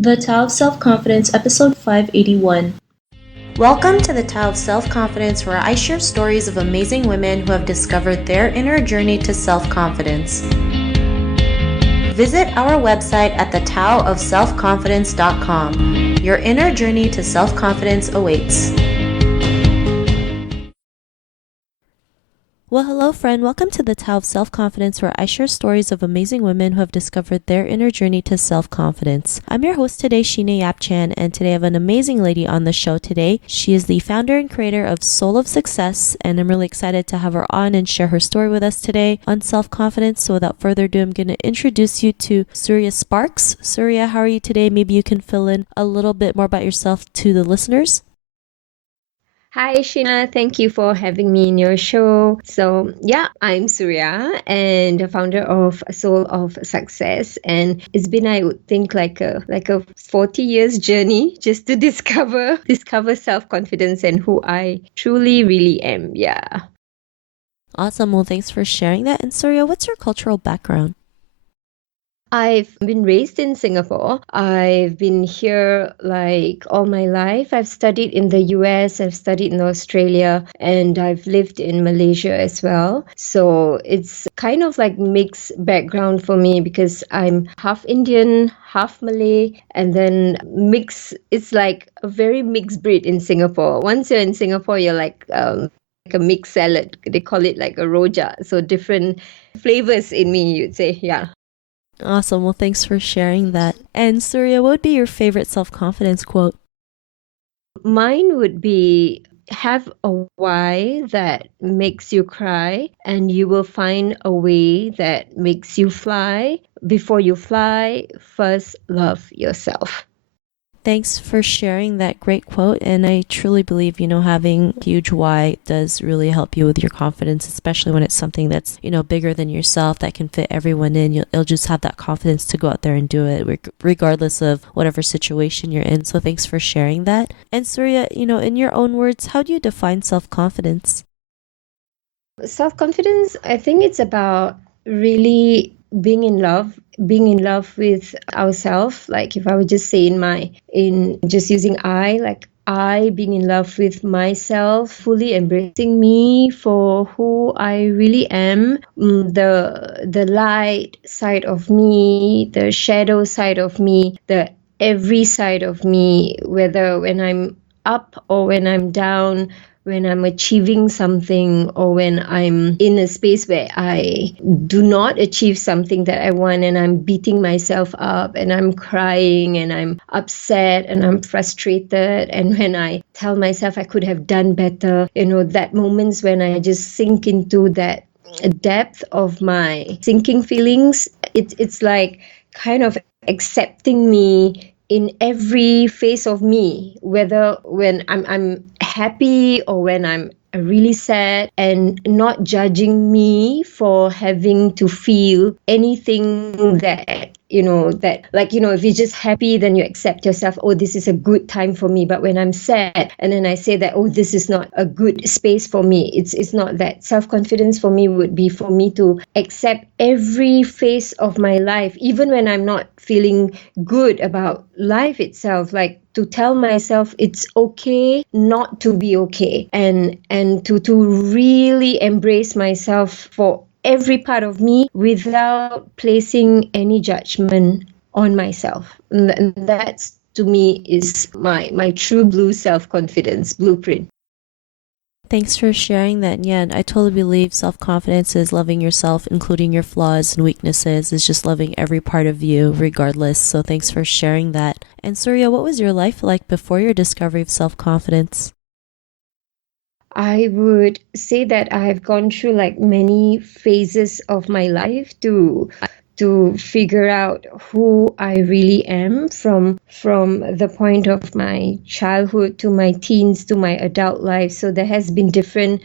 The Tao of Self-Confidence, episode 581. Welcome to the Tao of Self-Confidence, where I share stories of amazing women who have discovered their inner journey to self-confidence. Visit our website at thetaoofselfconfidence.com. Your inner journey to self-confidence awaits. Well, hello, friend. Welcome to the Tao of Self-Confidence, where I share stories of amazing women who have discovered their inner journey to self-confidence. I'm your host today, Sheena Yap-Chan, and today I have an amazing lady on the show today. She is the founder and creator of Soul of Success, and I'm really excited to have her on and share her story with us today on self-confidence. So without further ado, I'm going to introduce you to Suria Sparks. Suria, how are you today? Maybe you can fill in a little bit more about yourself to the listeners. Hi, Sheena. Thank you for having me in your show. So, I'm Suria and the founder of Soul of Success. And it's been, I would think, like a 40 years journey just to discover self-confidence and who I truly, really am. Yeah. Awesome. Well, thanks for sharing that. And Suria, what's your cultural background? I've been raised in Singapore. I've been here like all my life. I've studied in the US, I've studied in Australia, and I've lived in Malaysia as well. So it's kind of like mixed background for me because I'm half Indian, half Malay, and then it's like a very mixed breed in Singapore. Once you're in Singapore, you're like a mixed salad. They call it like a roja. So different flavors in me, you'd say. Yeah. Awesome. Well, thanks for sharing that. And Suria, what would be your favorite self-confidence quote? Mine would be, have a why that makes you cry, and you will find a way that makes you fly. Before you fly, first love yourself. Thanks for sharing that great quote. And I truly believe, having a huge why does really help you with your confidence, especially when it's something that's, bigger than yourself that can fit everyone in. You'll just have that confidence to go out there and do it regardless of whatever situation you're in. So thanks for sharing that. And Suria, in your own words, how do you define self-confidence? Self-confidence, I think it's about really being in love with ourselves. Like if I would just say in just using I being in love with myself, fully embracing me for who I really am, the light side of me, the shadow side of me, the every side of me, whether when I'm up or when I'm down, when I'm achieving something or when I'm in a space where I do not achieve something that I want and I'm beating myself up and I'm crying and I'm upset and I'm frustrated, and when I tell myself I could have done better, that moments when I just sink into that depth of my sinking feelings, it's like kind of accepting me in every phase of me, whether when I'm happy or when I'm really sad, and not judging me for having to feel anything that if you're just happy, then you accept yourself, oh, this is a good time for me. But when I'm sad and then I say that, oh, this is not a good space for me, it's not that. Self-confidence for me would be for me to accept every phase of my life, even when I'm not feeling good about life itself, like to tell myself it's okay not to be okay, and to really embrace myself for every part of me without placing any judgment on myself. And that's, to me, is my true blue self-confidence blueprint. Thanks for sharing that. Yeah, I totally believe self-confidence is loving yourself, including your flaws and weaknesses, is just loving every part of you regardless. So thanks for sharing that. And Suria, what was your life like before your discovery of self-confidence? I would say that I have gone through like many phases of my life to figure out who I really am, from the point of my childhood to my teens to my adult life. So there has been different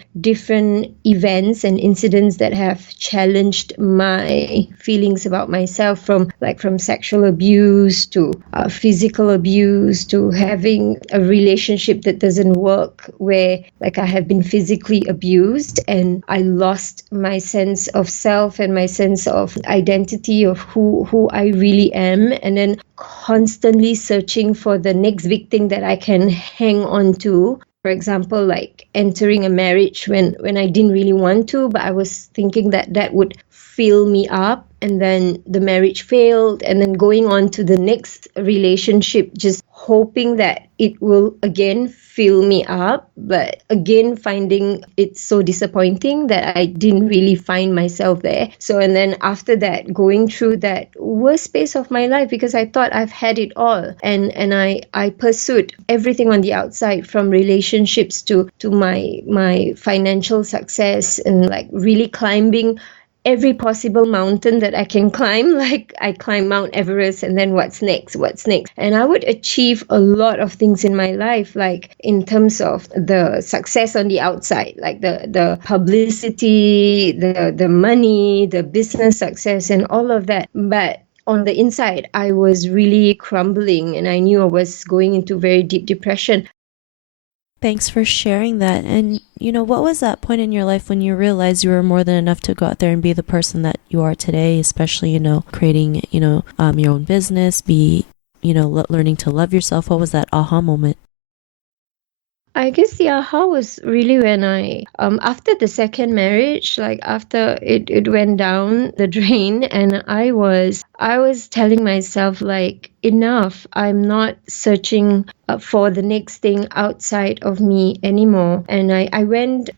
events and incidents that have challenged my feelings about myself, from sexual abuse to physical abuse to having a relationship that doesn't work, where like I have been physically abused and I lost my sense of self and my sense of identity identity of who I really am, and then constantly searching for the next big thing that I can hang on to. For example, like entering a marriage when I didn't really want to, but I was thinking that that would fill me up, and then the marriage failed, and then going on to the next relationship, just hoping that it will again fill me up, but again finding it so disappointing that I didn't really find myself there. So, and then after that, going through that worst phase of my life, because I thought I've had it all, and I pursued everything on the outside, from relationships to my financial success, and like really climbing every possible mountain that I can climb. Like I climb Mount Everest, and then what's next? And I would achieve a lot of things in my life, like in terms of the success on the outside, like the publicity, the money, the business success, and all of that. But on the inside, I was really crumbling, and I knew I was going into very deep depression. Thanks for sharing that. And, what was that point in your life when you realized you were more than enough to go out there and be the person that you are today, especially, creating, your own business, learning to love yourself? What was that aha moment? I guess the aha was really when I, after the second marriage, like after it went down the drain, and I was telling myself, like, enough. I'm not searching for the next thing outside of me anymore. And I went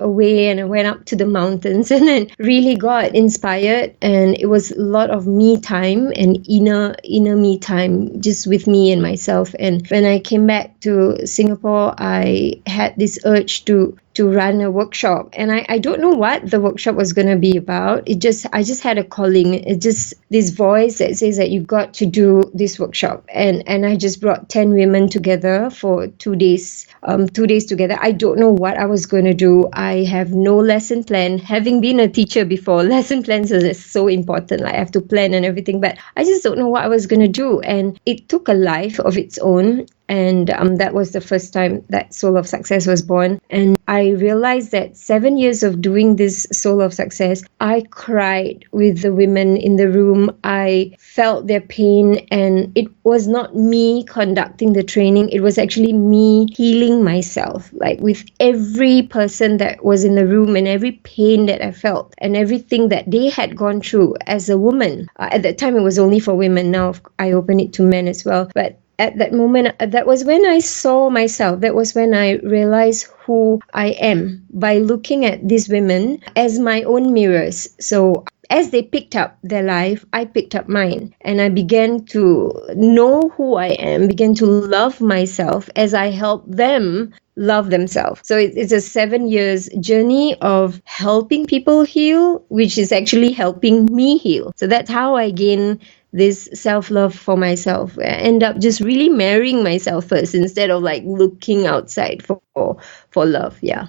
away, and I went up to the mountains, and then really got inspired. And it was a lot of me time and inner me time, just with me and myself. And when I came back to Singapore, I had this urge to run a workshop, and I don't know what the workshop was going to be about. I just had a calling. It just this voice that says that you've got to do this workshop, and I just brought 10 women together for 2 days. 2 days together. I don't know what I was going to do. I have no lesson plan. Having been a teacher before, lesson plans are so important. Like I have to plan and everything, but I just don't know what I was going to do. And it took a life of its own. And that was the first time that Soul of Success was born. And I realized that 7 years of doing this Soul of Success, I cried with the women in the room. I felt their pain, and it was not me conducting the training. It was actually me healing myself, like with every person that was in the room, and every pain that I felt, and everything that they had gone through as a woman. At that time, it was only for women. Now I open it to men as well. But at that moment, that was when I saw myself. That was when I realized who I am, by looking at these women as my own mirrors. So as they picked up their life, I picked up mine, and I began to know who I am, began to love myself as I help them love themselves. So it's a 7 years journey of helping people heal, which is actually helping me heal. So that's how I gain this self-love for myself. I end up just really marrying myself first, instead of like looking outside for love. Yeah.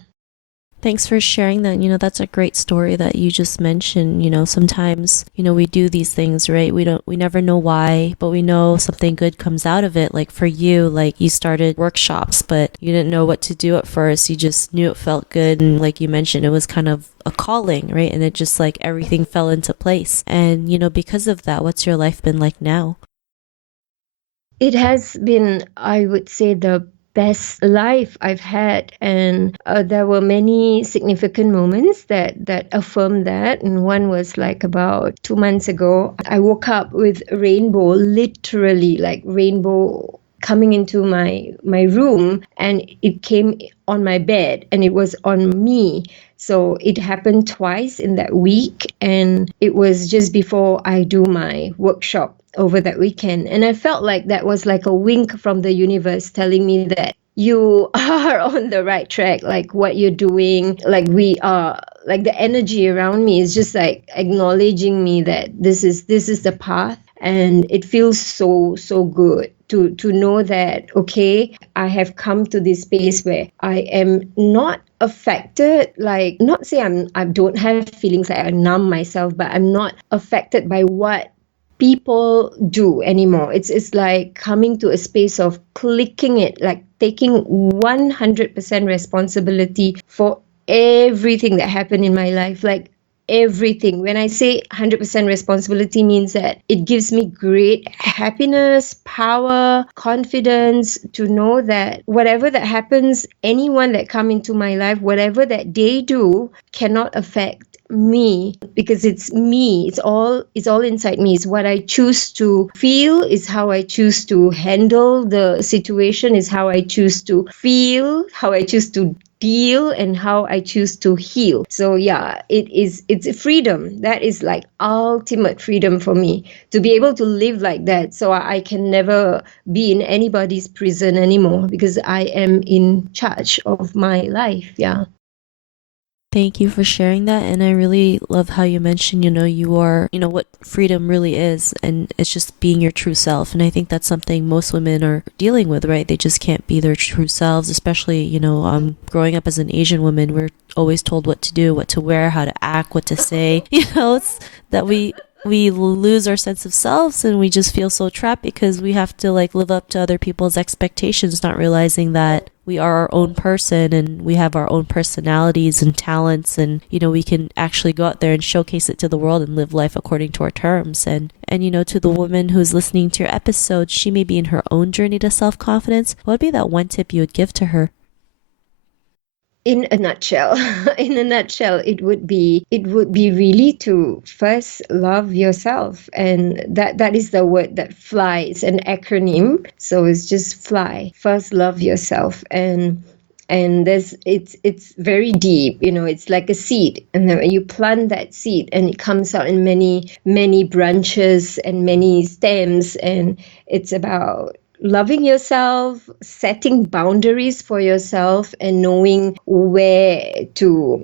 Thanks for sharing that. That's a great story that you just mentioned. Sometimes, we do these things, right? We never know why, but we know something good comes out of it. Like for you, like you started workshops, but you didn't know what to do at first. You just knew it felt good. And like you mentioned, it was kind of a calling, right? And it just like everything fell into place. And, because of that, what's your life been like now? It has been, I would say, the best life I've had, and there were many significant moments that affirmed that. And one was like about 2 months ago, I woke up with rainbow, literally like rainbow coming into my room, and it came on my bed, and it was on me. So it happened twice in that week, and it was just before I do my workshop over that weekend. And I felt like that was like a wink from the universe telling me that you are on the right track, like what you're doing, like we are, like the energy around me is just like acknowledging me that this is the path. And it feels so good to know that, okay, I have come to this space where I am not affected, like not say I don't have feelings, like I numb myself, but I'm not affected by what people do anymore. It's like coming to a space of clicking it, like taking 100% responsibility for everything that happened in my life. Like everything. When I say 100% responsibility, means that it gives me great happiness, power, confidence to know that whatever that happens, anyone that come into my life, whatever that they do cannot affect me, because it's me. It's all inside me. It's what I choose to feel, is how I choose to handle the situation, is how I choose to feel, how I choose to deal, and how I choose to heal. So yeah, it's a freedom. That is like ultimate freedom for me, to be able to live like that. So I can never be in anybody's prison anymore, because I am in charge of my life. Yeah. Thank you for sharing that. And I really love how you mentioned, you are, what freedom really is. And it's just being your true self. And I think that's something most women are dealing with, right? They just can't be their true selves, especially, growing up as an Asian woman, we're always told what to do, what to wear, how to act, what to say. It's that we lose our sense of selves, and we just feel so trapped because we have to like live up to other people's expectations, not realizing that we are our own person and we have our own personalities and talents, and we can actually go out there and showcase it to the world and live life according to our terms. And to the woman who's listening to your episode, she may be in her own journey to self-confidence. What would be that one tip you would give to her? In a nutshell, it would be really to first love yourself, and that is the word that fly. It's an acronym, so it's just fly. First, love yourself, and it's very deep. It's like a seed, and then you plant that seed, and it comes out in many branches and many stems, and it's about loving yourself, setting boundaries for yourself, and knowing where to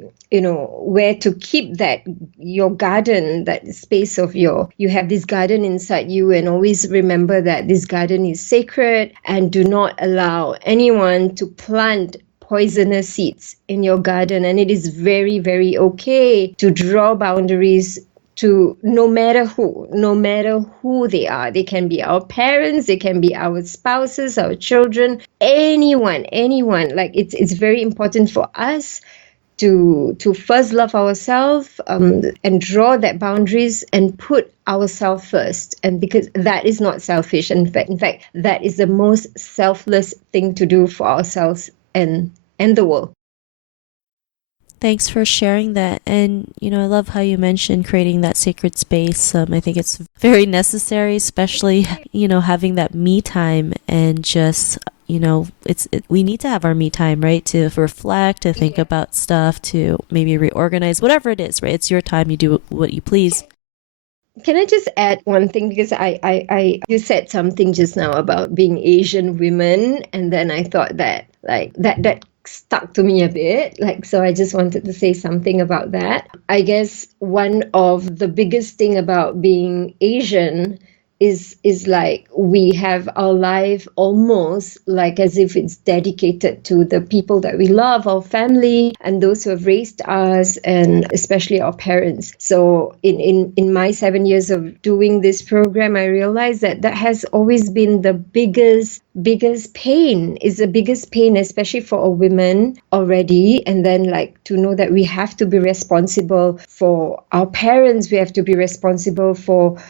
keep that, your garden, that space of you have this garden inside you, and always remember that this garden is sacred, and do not allow anyone to plant poisonous seeds in your garden. And it is very, very okay to draw boundaries to no matter who they are. They can be our parents, they can be our spouses, our children, anyone. Like it's very important for us to first love ourselves, and draw that boundaries and put ourselves first. And because that is not selfish. In fact, that is the most selfless thing to do for ourselves and the world. Thanks for sharing that. And, I love how you mentioned creating that sacred space. I think it's very necessary, especially, having that me time, and just, we need to have our me time, right? To reflect, to think about stuff, to maybe reorganize, whatever it is, right? It's your time. You do what you please. Can I just add one thing? Because you said something just now about being Asian women, and then I thought that that stuck to me a bit. So I just wanted to say something about that. I guess one of the biggest thing about being Asian is like we have our life almost like as if it's dedicated to the people that we love, our family, and those who have raised us, and especially our parents. So in my 7 years of doing this program, I realized that has always been the biggest pain, especially for a woman already. And then to know that we have to be responsible for our parents, we have to be responsible for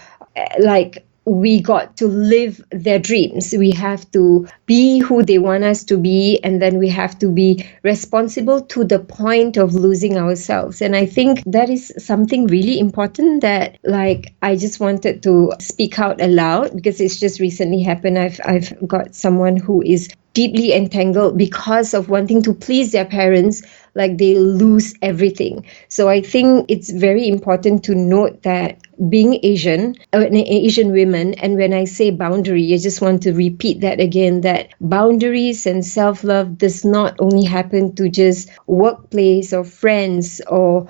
we got to live their dreams. We have to be who they want us to be, and then we have to be responsible to the point of losing ourselves. And I think that is something really important that I just wanted to speak out aloud, because it's just recently happened. I've got someone who is deeply entangled because of wanting to please their parents, they lose everything. So I think it's very important to note that being Asian women, and when I say boundary, I just want to repeat that again, that boundaries and self-love does not only happen to just workplace or friends or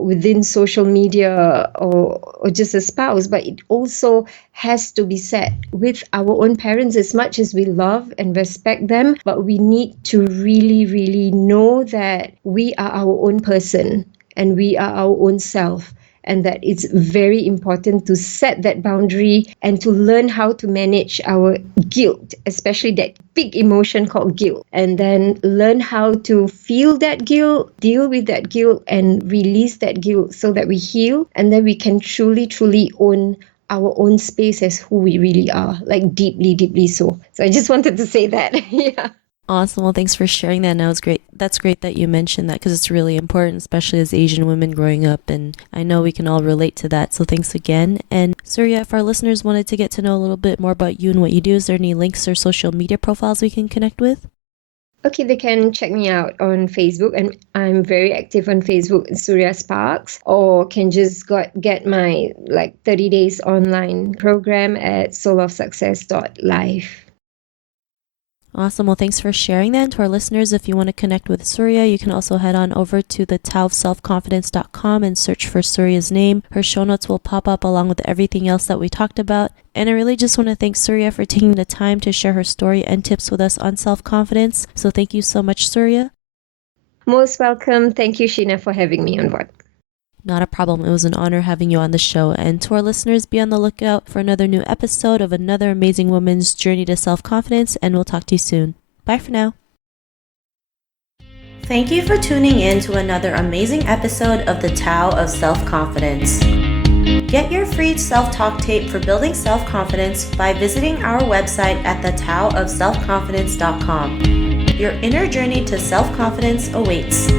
within social media or just a spouse, but it also has to be set with our own parents. As much as we love and respect them, but we need to really, really know that we are our own person and we are our own self. and that it's very important to set that boundary and to learn how to manage our guilt, especially that big emotion called guilt, and then learn how to feel that guilt, deal with that guilt, and release that guilt so that we heal, and then we can truly own our own space as who we really are, like deeply so. So I just wanted to say that. Yeah. Awesome. Well, thanks for sharing that. And that was great. That's great that you mentioned that because it's really important, especially as Asian women growing up. And I know we can all relate to that. So thanks again. And Suria, if our listeners wanted to get to know a little bit more about you and what you do, is there any links or social media profiles we can connect with? Okay, they can check me out on Facebook, and I'm very active on Facebook, Suria Sparks, or can just get my 30 days online program at soulofsuccess.life. Awesome. Well, thanks for sharing that. And to our listeners, if you want to connect with Suria, you can also head on over to the taoofselfconfidence.com and search for Suria's name. Her show notes will pop up along with everything else that we talked about. And I really just want to thank Suria for taking the time to share her story and tips with us on self-confidence. So thank you so much, Suria. Most welcome. Thank you, Sheena, for having me on board. Not a problem. It was an honor having you on the show. And to our listeners, be on the lookout for another new episode of another amazing woman's journey to self-confidence, and we'll talk to you soon. Bye for now. Thank you for tuning in to another amazing episode of the Tao of Self-Confidence. Get your free self-talk tape for building self-confidence by visiting our website at thetaoofselfconfidence.com. Your inner journey to self-confidence awaits.